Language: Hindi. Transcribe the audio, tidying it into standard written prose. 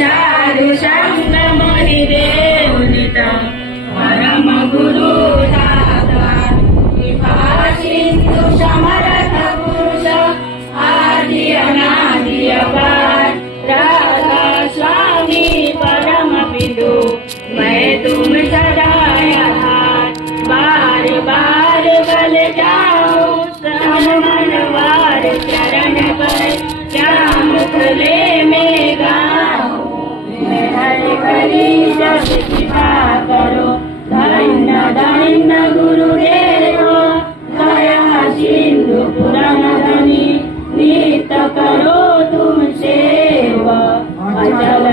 साधु संग मोहि देवनिता परम गुरु दाता कृपा सिंधु समर्थ पुरुष आदि अनादि अपार राधा स्वामी परम पिंडु मैं तुम सदा आधार बार बार बल जाओ मनवार चरण पर क्या मुखले में गाओ हरि हरि जब कृपा करो धन्य धन्य गुरुदेव दया सिंधु पुराण धनी नित्य करो तुम सेवा अचल